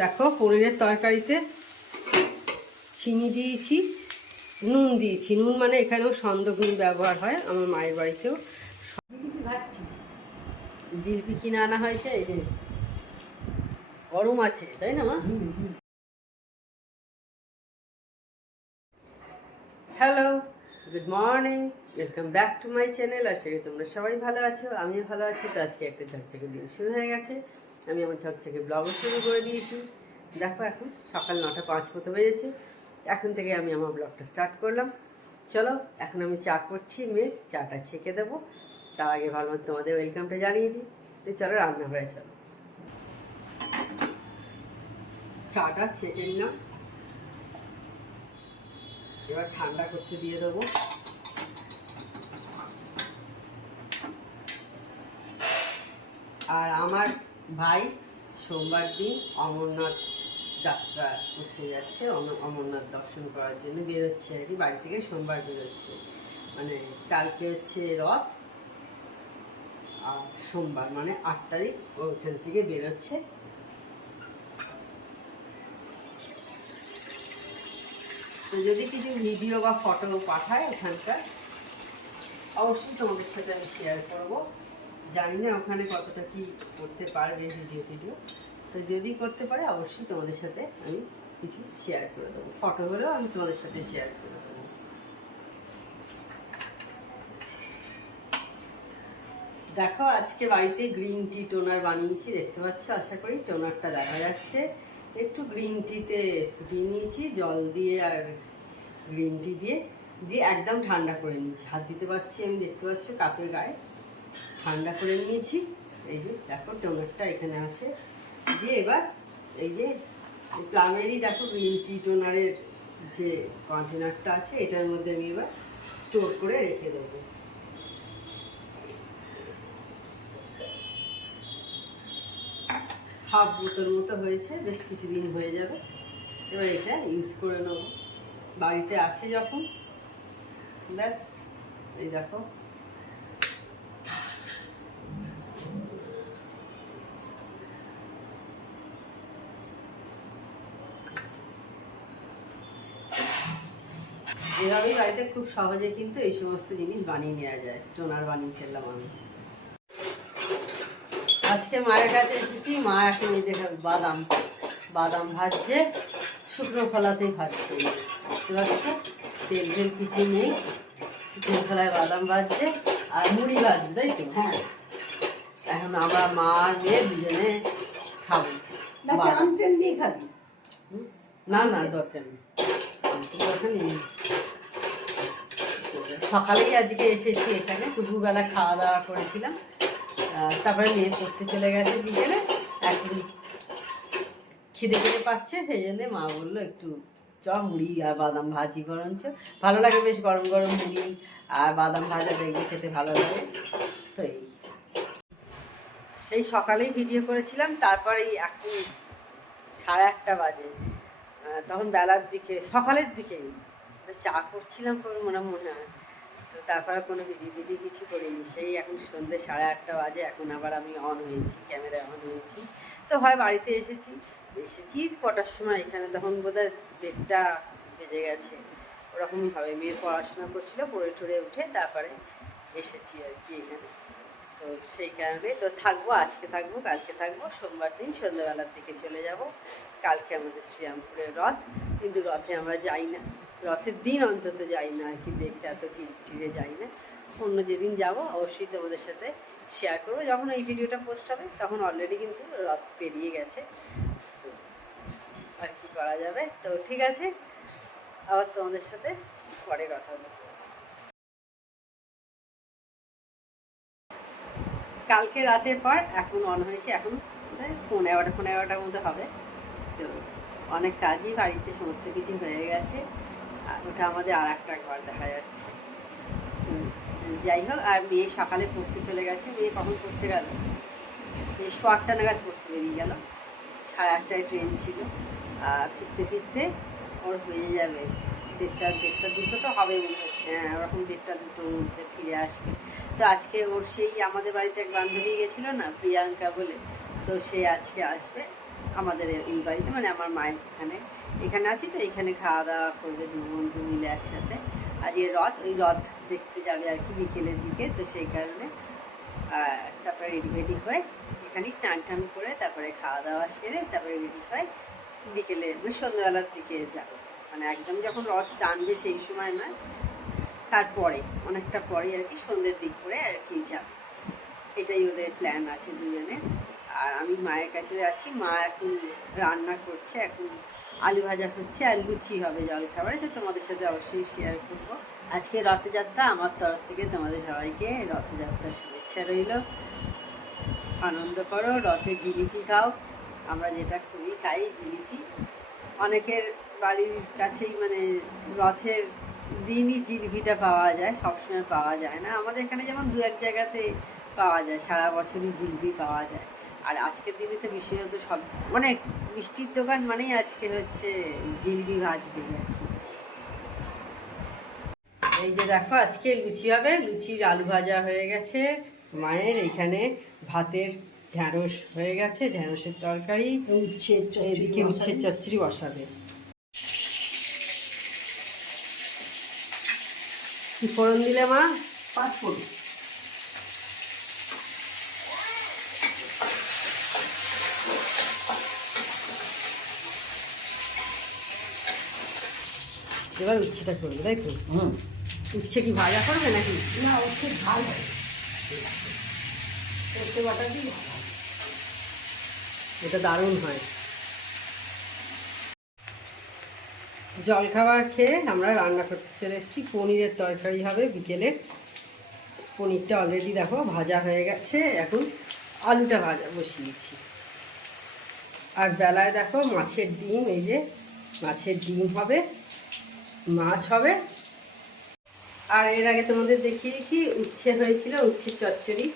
দেখো, পনিরের তরকারিতে চিনি দিয়েছি, নুন দিয়েছি। নুন মানে এখানেও সন্দক ব্যবহার হয়, আমার মায়ের বাড়িতেও। জিলিপি কিনে আনা হয়েছে, এই যে গরম আছে, তাই না মা? Hello good morning welcome back to my channel আশা করি তোমরা সবাই ভালো আছো, আমিও ভালো আছি। তো আজকে একটা ঝকঝকে দিন শুরু হয়ে গেছে। আমি আমার ঝকঝকে ব্লগও শুরু করে দিয়েছি। দেখো এখন সকাল নটা পাঁচ মতো বেজেছে। এখন থেকে আমি আমার ব্লগটা স্টার্ট করলাম। চলো, এখন আমি চা করছি, মেয়ে, চাটা ছেঁকে দেবো। তার আগে ভালো তোমাদের ওয়েলকামটা জানিয়ে দিই। তো চলো রান্না হয়ে চলো। চাটা ছেঁকে নিলাম। এবার ঠান্ডা করতে দিয়ে দেবো। আর আমার ভাই, সোমবার দিন অমরনাথ যাত্রা করতে যাচ্ছে। অম- অমরনাথ দর্শন করার জন্য বেরোচ্ছে আর কি, বাড়ি থেকে সোমবার বেরোচ্ছে। মানে কালকে হচ্ছে রথ, আর সোমবার মানে আট তারিখ ওইখান থেকে বেরোচ্ছে। তো যদি কিছু ভিডিও বা ফটো পাঠায় ওখানকার, অবশ্যই তোমাদের সাথে আমি শেয়ার করব। জানি না ওখানে কতটা কি করতে পারবে ভিডিও ভিডিও তো যদি করতে পারে, অবশ্যই তোমাদের সাথে আমি কিছু শেয়ার করে দেবো। ফটো হলেও আমি তোমাদের সাথে শেয়ার করে দেবো। দেখো, আজকে বাড়িতে গ্রিন টি টোনার বানিয়েছি, দেখতে পাচ্ছ? আশা করি টোনারটা দেখা যাচ্ছে। একটু গ্রিন টিতে ফুটিয়ে নিয়েছি, জল দিয়ে আর গ্রিন টি দিয়ে দিয়ে একদম ঠান্ডা করে নিয়েছি। হাত দিতে পারছি আমি, দেখতে পাচ্ছ? কাপের গায়ে। ঠান্ডা করে নিয়েছি। এই যে দেখো টোনারটা এখানে আছে। দিয়ে এবার এই যে প্লামেরই দেখো গ্রিন টি টোনারের যে কন্টেনারটা আছে, এটার মধ্যে আমি এবার স্টোর করে রেখে দেবো। হাফ বোতল মতো হয়েছে, বেশ কিছুদিন হয়ে যাবে। এবার এটা ইউজ করে নেব। বাড়িতে আছে যখন। ব্যাস, এই দেখো। এভাবেই বাড়িতে খুব সহজে কিন্তু এই সমস্ত জিনিস বানিয়ে নেওয়া যায় টোনার বানিয়ে ফেললাম আমি। আজকে মায়ের কাছে এসেছি মা এখন এই দেখে বাদাম বাদাম ভাজছে শুকনো ফলাতেই ভাজছে। বুঝতে তেল টেল কিছু নেই শুকনো ফলায় বাদাম ভাজছে আর মুড়ি ভাজছে তাই তো? হ্যাঁ। এখন আমরা মা আর মেয়ে দুজনে খাব। দিয়ে খাবি? না না দরকার নেই। দরকার নেই। সকালেই আজকে এসেছি এখানে, দুপুরবেলা খাওয়া দাওয়া করেছিলাম তারপরে মেয়ে পড়তে চলে গেছে বিকেলে, এখন খিদে খেতে পাচ্ছে, সেই জন্যে মা বলল একটু চ, মুড়ি আর বাদাম ভাজি বরঞ্চ। ভালো লাগে বেশ গরম গরম মুড়ি আর বাদাম ভাজা দেখবে খেতে ভালো লাগে। তো এই। সেই সকালেই ভিডিও করেছিলাম তারপরে এই এখন সাড়ে আটটা বাজে। তখন বেলার দিকে, সকালের দিকেই। তো চা করছিলাম পরে মনে মনে হয় তো তারপরে কোনো ভিডিও ভিডিও কিছু করিনি। সেই এখন সন্ধ্যে সাড়ে আটটা বাজে, এখন আবার আমি অন হয়েছি ক্যামেরা অন হয়েছি। তো হয় বাড়িতে এসেছি। এসেছি কটার সময়? এখানে তখন বোধহয় দেড়টা বেজে গেছে। ওরকমই হবে। মেয়ের পড়াশোনা করছিল, পড়ে টড়ে উঠে তারপরে এসেছি আর কি এখানে। তো সেই কারণে তো থাকব, আজকে থাকব, কালকে থাকব, সোমবার দিন সন্ধ্যাবেলার দিকে চলে যাব। কালকে আমাদের শ্রীরামপুরের রথ। কিন্তু রথে আমরা যাই না। রথের দিন অন্তত যাই না, আর কি দেখতে এত কি টিরে যাই না। অন্য যেদিন যাব, অবশ্যই তোমাদের সাথে শেয়ার করব। যখন এই ভিডিওটা পোস্ট হবে, তখন অলরেডি কিন্তু রথ পেরিয়ে গেছে। তো আর কি করা যাবে? তো ঠিক আছে, আবার তোমাদের সাথে পরে কথা হবে। কালকে রাতের পর এখন অন হয়েছে, এখন ফোন এগারোটা ফোন এগারোটার মধ্যে হবে। তো অনেক কাজই বাড়িতে সমস্ত কিছু হয়ে গেছে। ওটা আমাদের আর একটা ঘর দেখা যাচ্ছে। যাই হোক, আর মেয়ে সকালে পড়তে চলে গেছে। মেয়ে কখন পড়তে গেল? মেয়ে শো আটটা নাগাদ পড়তে বেরিয়ে গেল। সাড়ে আটটায় ট্রেন ছিল। আর ফিরতে ফিরতে ওর হয়ে যাবে দেড়টা দেড়টা দুটো তো হবে মনে হচ্ছে। হ্যাঁ ওরকম দেড়টা দুটোর মধ্যে ফিরে আসবে। তো আজকে ওর সেই আমাদের বাড়িতে এক বান্ধবী গেছিল না, প্রিয়াঙ্কা বলে, তো সে আজকে আসবে আমাদের এই বাড়িতে। মানে আমার মায়ের এখানে। এখানে আছি তো, এখানে খাওয়া দাওয়া করবে দু বন্ধু মিলে একসাথে। আজকে রথ, ওই রথ দেখতে যাবে আর কি বিকেলের দিকে, তো সেই কারণে তারপরে রেডি রেডি হয়ে এখানে স্নান টান করে তারপরে খাওয়া দাওয়া সেরে তারপরে রেডি হয় বিকেলে সন্ধ্যাবেলার দিকে যাবে। মানে একদম যখন রথ টানবে সেই সময় নয়, তারপরে, অনেকটা পরে আর কি সন্ধ্যের দিক করে আর কি যাবে। এটাই ওদের প্ল্যান আছে দুজনের। আর আমি মায়ের কাছে আছি মা এখন রান্না করছে, এখন আলু ভাজা হচ্ছে আর লুচি হবে জলখাবারে, তো তোমাদের সাথে অবশ্যই শেয়ার করব। আজকে রথযাত্রা, আমার তরফ থেকে তোমাদের সবাইকে রথযাত্রার শুভেচ্ছা রইল। আনন্দ করো, রথে জিলিপি খাও। আমরা যেটা খুবই খাই জিলিপি। অনেকের বাড়ির কাছেই মানে রথের দিনই জিলিপিটা পাওয়া যায়, সবসময় পাওয়া যায় না। আমাদের এখানে যেমন দু এক জায়গাতে পাওয়া যায়, সারা বছরই জিলিপি পাওয়া যায়। আর আজকের দিনে তো বিশেষত সব মানে মিষ্টির দোকান মানেই আজকে হচ্ছে জিলিপি ভাজবে আর কি। এই যে দেখো আজকে লুচি হবে লুচির আলু ভাজা হয়ে গেছে। মায়ের এইখানে ভাতের ঢ্যাঁড়স হয়ে গেছে ঢ্যাঁড়সের তরকারি উচ্ছে এদিকে উচ্ছে চচ্চড়ি বসাবে। কি ফোড়ন দিলে মা? পাঁচ ফোড়ন। এবার উচ্ছেটা করবে তাই তো? হুম। উচ্ছে কি ভাজা করবে নাকি? না উচ্ছে হয় বাটা ভালো এটা দারুণ হয়। জলখাবার খেয়ে আমরা রান্না করতে চলে এসেছি। পনিরের তরকারি হবে বিকেলে। পনিরটা অলরেডি দেখো ভাজা হয়ে গেছে। এখন আলুটা ভাজা বসিয়েছি। আর বেলায় দেখো মাছের ডিম এই যে মাছের ডিম হবে। মাছ হবে। আর এর আগে তোমাদের দেখিয়েছি উচ্ছে হয়েছিল, উচ্ছে চচ্চড়ি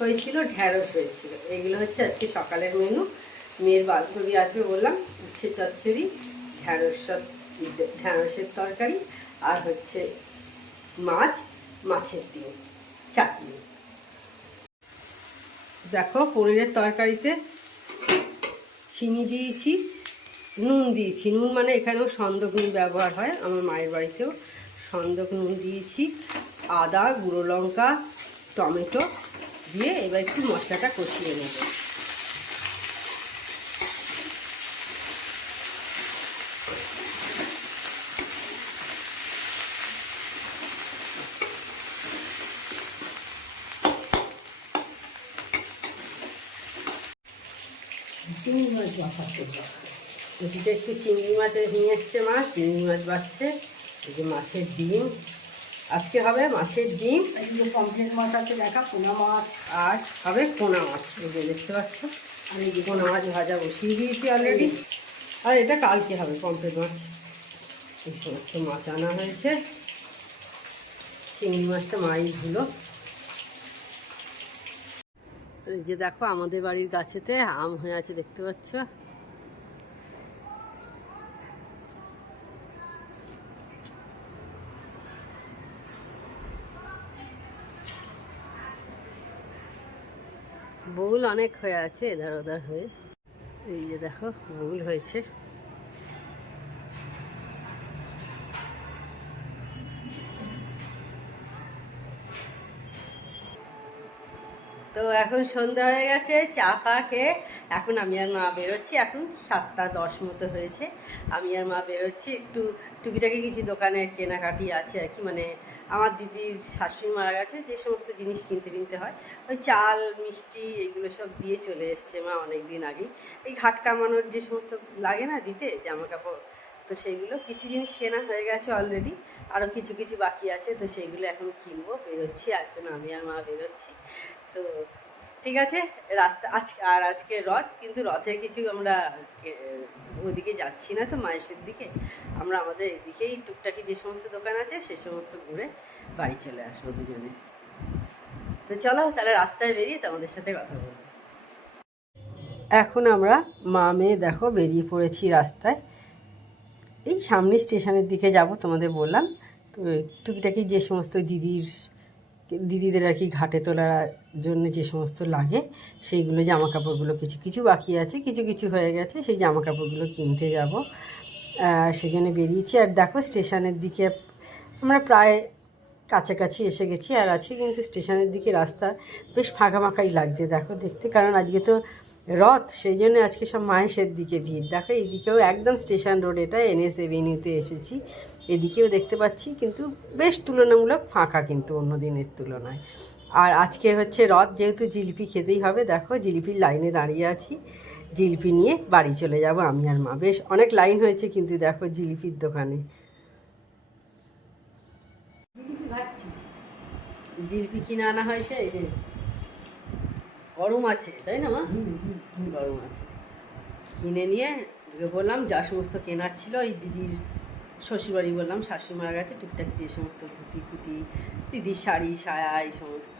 হয়েছিল, ঢ্যাঁড়স হয়েছিল। এগুলো হচ্ছে আজকে সকালের মেনু মেয়ের বান্ধবী আসবে বললাম, উচ্ছে চচ্চড়ি, ঢ্যাঁড়স ঢ্যাঁড়সের তরকারি, আর হচ্ছে মাছ, মাছের ডিম, চাটনি। দেখো, পনিরের তরকারিতে চিনি দিয়েছি। নুন দিয়েছি। নুন মানে এখানেও সন্দক নুন ব্যবহার হয়, আমার মায়ের বাড়িতেও সন্দক নুন দিয়েছি। আদা, গুঁড়ো লঙ্কা, টমেটো দিয়ে এবার একটু মশলাটা কষিয়ে নেব। চিংড়ি মাছ এদিকে একটু চিংড়ি মাছ নিয়ে এসছে মা চিংড়ি মাছ বাছছে এই যে মাছের ডিম। আজকে হবে মাছের ডিম। এই যে পমফ্রেট মাছ আছে দেখা পোনা মাছ। আর হবে পোনা মাছ যে দেখতে পাচ্ছ। আর এই যে পোনা মাছ ভাজা বসিয়ে দিয়েছি অলরেডি আর এটা কালকে হবে পম্পেট মাছ। এই সমস্ত মাছ আনা হয়েছে। চিংড়ি মাছটা মাই ধুলো। এই যে দেখো আমাদের বাড়ির গাছেতে আম হয়ে আছে দেখতে পাচ্ছ। বউল অনেক হয়ে আছে এধার ওধার হয়ে। এই যে দেখো ভুল হয়েছে। তো এখন সন্ধ্যা হয়ে গেছে, চা ফা খেয়ে এখন আমি আর মা বেরোচ্ছি, এখন সাতটা দশ মতো হয়েছে। আমি আর মা বেরোচ্ছি, একটু টুকিটাকি কিছু দোকানের কেনাকাটি আছে আর কি মানে আমার দিদির শাশুড়ি মারা গেছে, যে সমস্ত জিনিস কিনতে কিনতে হয়, ওই চাল, মিষ্টি এগুলো সব দিয়ে চলে এসছে মা অনেক দিন আগেই। এই ঘাট কামানোর যে সমস্ত লাগে না দিতে জামা কাপড় তো সেইগুলো কিছু জিনিস কেনা হয়ে গেছে অলরেডি আরও কিছু কিছু বাকি আছে, তো সেইগুলো এখন কিনবো, বেরোচ্ছি এখন আমি আর মা বেরোচ্ছি। তো ঠিক আছে, রাস্তা আজকে আর আজকে রথ, কিন্তু রথের কিছু আমরা ওদিকে যাচ্ছি না তো মায়েশের দিকে। আমরা আমাদের এদিকেই টুকটাকি যে সমস্ত দোকান আছে, সে সমস্ত ঘুরে বাড়ি চলে আসব দুজনে। তো চলো, তাহলে রাস্তায় বেরিয়ে তোমাদের সাথে কথা বলব। এখন আমরা মা মেয়ে দেখো বেরিয়ে পড়েছি রাস্তায়। এই সামনে স্টেশনের দিকে যাব, তোমাদের বললাম। তো টুকিটাকি যে সমস্ত দিদির, দিদিদের আর কি ঘাটে তোলার জন্য যে সমস্ত লাগে, সেইগুলো জামা কাপড়গুলো কিছু কিছু বাকি আছে, কিছু কিছু হয়ে গেছে, সেই জামা কাপড়গুলো কিনতে যাব। সেখানে বেরিয়েছি। আর দেখো স্টেশনের দিকে, আমরা প্রায় কাছাকাছি এসে গেছি আর আছি, কিন্তু স্টেশনের দিকে রাস্তা বেশ ফাঁকা ফাঁকাই লাগছে। দেখো, দেখতে, কারণ আজকে তো রথ সেই জন্য আজকে সব মাহেশের দিকে ভিড়। দেখো এইদিকেও একদম স্টেশন রোড, এটা এনএস এভিনিউতে এসেছি। এদিকেও দেখতে পাচ্ছি, কিন্তু বেশ তুলনামূলক ফাঁকা কিন্তু অন্য দিনের তুলনায়। আর আজকে হচ্ছে রথ, যেহেতু জিলিপি খেতেই হবে, দেখো, জিলিপির লাইনে দাঁড়িয়ে আছি। জিলিপি নিয়ে বাড়ি চলে যাব আমি আর মা। বেশ, অনেক লাইন হয়েছে কিন্তু দেখো জিলিপির দোকানে। জিলিপি কিনে আনা হয়েছে, এই যে গরম আছে তাই না মা? গরম আছে? কিনে নিয়ে ওকে বললাম যা সমস্ত কেনার ছিল ওই দিদির শ্বশুরবাড়ি বললাম শাশুড়ি মারা গেছে টুকটাক যে সমস্ত ধুতি ফুতি দিদির শাড়ি সায়া এই সমস্ত।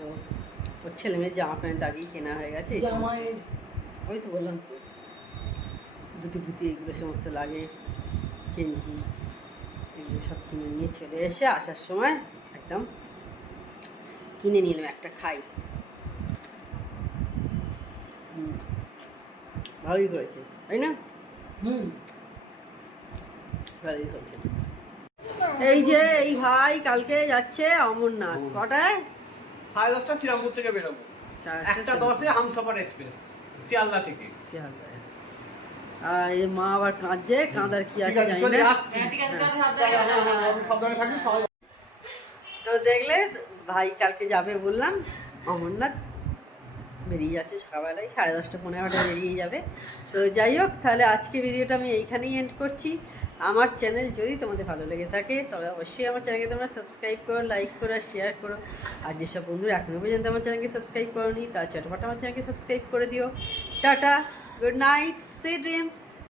ওর ছেলে মেয়ের জামা প্যান্ট আগেই কেনা হয়ে গেছে এই ওই তো বললাম তো। ধুতি ফুতি এগুলো সমস্ত লাগে গেঞ্জি এগুলো সব কিনে নিয়ে চলে এসে আসার সময় একদম কিনে নিলাম একটা খাই। ভালোই করেছে তাই না? হুম। ভালোই করেছে এই যে এই ভাই কালকে যাচ্ছে অমরনাথ কটায়? সাড়ে দশটা শ্রীরামপুর থেকে বেরোবো। একটা দশে হামসফার এক্সপ্রেস শিয়ালদা থেকে। শিয়ালদায়। আর এই মা আবার কাঁদছে কাঁদার কি আছে জানি না। সাবধানে থাকি সবাই তো দেখলে ভাই কালকে যাবে বললাম অমরনাথ বেরিয়ে যাচ্ছে সকালবেলায়, সাড়ে দশটা পনেরো এগারোটা বেরিয়ে যাবে। তো যাই হোক, তাহলে আজকে ভিডিওটা আমি এইখানেই এন্ড করছি। আমার চ্যানেল যদি তোমাদের ভালো লেগে থাকে, তবে অবশ্যই আমার চ্যানেলকে তোমরা সাবস্ক্রাইব করো লাইক করো শেয়ার করো। আর যেসব বন্ধুরা এখনও পর্যন্ত আমার চ্যানেলকে সাবস্ক্রাইব করো নি তার চটপট আমার চ্যানেলকে সাবস্ক্রাইব করে দিও। Tata good night sweet dreams